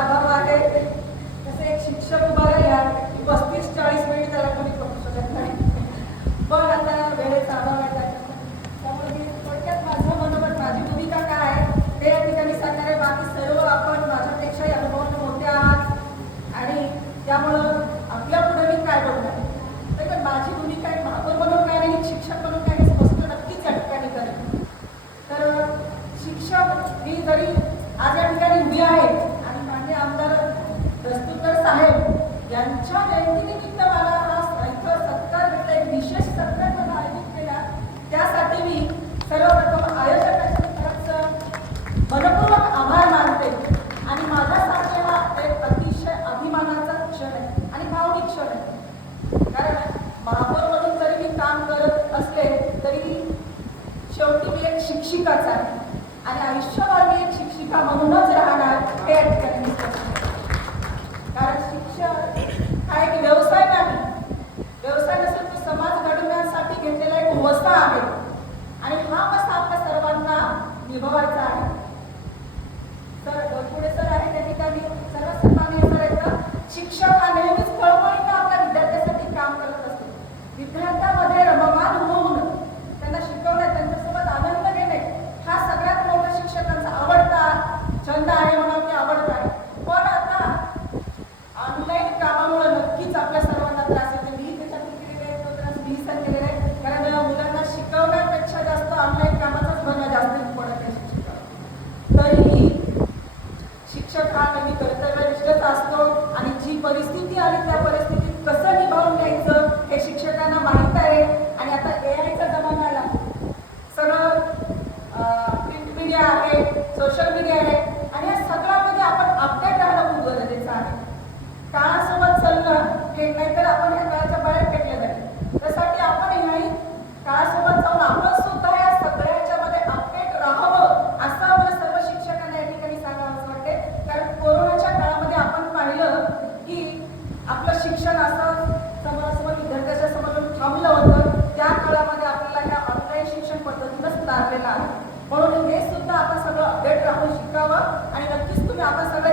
अभाव आहे. तसे एक शिक्षक उभा राहिला 35-40 मिनिट त्याला कोणी करू शकत नाही. पण आता वेळेचा अभाव आहे त्यामुळे मी थोडक्यात माझं मनोगत, माझी भूमिका काय आहे ते या ठिकाणी सांगणार आहे. बाकी सर्व आपण माझ्यापेक्षाही अनुभवाने मोठे आहात आणि त्यामुळं आपल्या पुढे मी काय बोलणार तर माझी भूमिका एक महापौर म्हणून काय नाही, शिक्षक म्हणून काय नाही, स्पष्ट नक्कीच या ठिकाणी करेन. तर शिक्षक ही जरी आज या ठिकाणी उभी आहेत आणि माझे आमदार दस्तुरकर साहेब यांच्या जयंतीनिमित्त मला हा इथं सत्कार भेटला, एक विशेष सत्कार मला आयोजित केला. त्यासाठी मी सर्वप्रथम आयोजकांचे खरंच मनपूर्वक आभार मानते. आणि माझ्यासाठी हा एक अतिशय अभिमानाचा क्षण आहे आणि भावनिक क्षण आहे. कारण महापौर म्हणून जरी मी काम करत असले तरी शेवटी मी एक शिक्षिकाच आहे आणि आयुष्यभर मी एक शिक्षिका म्हणूनच राहणार हे या ठिकाणी मी स्पष्ट करते. कारण शिक्षण हा एक व्यवसाय नाही, व्यवसाय नसेल तो समाज घडवण्यासाठी घेतलेला एक वसा आहे आणि हा वसा आपल्या सर्वांना निभवायचा आहे. सर डोरपुडे सर आहे त्या ठिकाणी सर्वसामान्य सर आहेत. शिक्षक हा नेहमीच कळकळीने आपल्या विद्यार्थ्यांसाठी काम करत असतो. विद्यार्थ्यांमध्ये रममान होऊन त्यांना शिकवणे, त्यांच्यासोबत आनंद घेणे हा सगळ्यात मोठा शिक्षकांचा आवडता छंद आहे म्हणून ते आवडत आहे. पण आता ऑनलाईन कामामुळे नक्कीच आपल्या सर्वांना त्रास येतो. मी त्याच्यातून केलेले आहे, तो त्रास मी सहन केलेला आहे. कारण मुलांना शिकवण्यापेक्षा जास्त ऑनलाईन कामाचाच भरणं जास्त पडत आहे शिक्षकाला. तरीही शिक्षक हा नेहमी कर्तव्यनिष्ठच असतो आणि जी परिस्थिती आली त्या परिस्थितीत कसं निभावून घ्यायचं हे शिक्षकांना माहीत आहे. आणि आता AI चा जमाना आला, सगळं प्रिंट मीडिया आहे, सोशल मीडिया आहे आणि या सगळ्यामध्ये आपण अपडेट राहणं खूप गरजेचं आहे. काळासोबत चालणं हे नाहीतर आपण या काळाच्या बाहेर फेकले जाईल. त्यासाठी आपण ह्याही काळासोबत जाऊन आपण सुद्धा या सगळ्याच्यामध्ये अपडेट राहावं असं आम्हाला सर्व शिक्षकांना या ठिकाणी सांगावं असं वाटते. कारण कोरोनाच्या काळामध्ये आपण पाहिलं की आपलं शिक्षण असं समोरासमोर विद्यार्थ्याच्या समोर थांबलं होतं. त्या काळामध्ये आपल्याला ह्या ऑनलाईन शिक्षण पद्धतीनंच लागलेलं आहे. म्हणून हे सुद्धा आपण सगळं अपडेट राहून शिकावं आणि नक्कीच तुम्ही आपण सगळं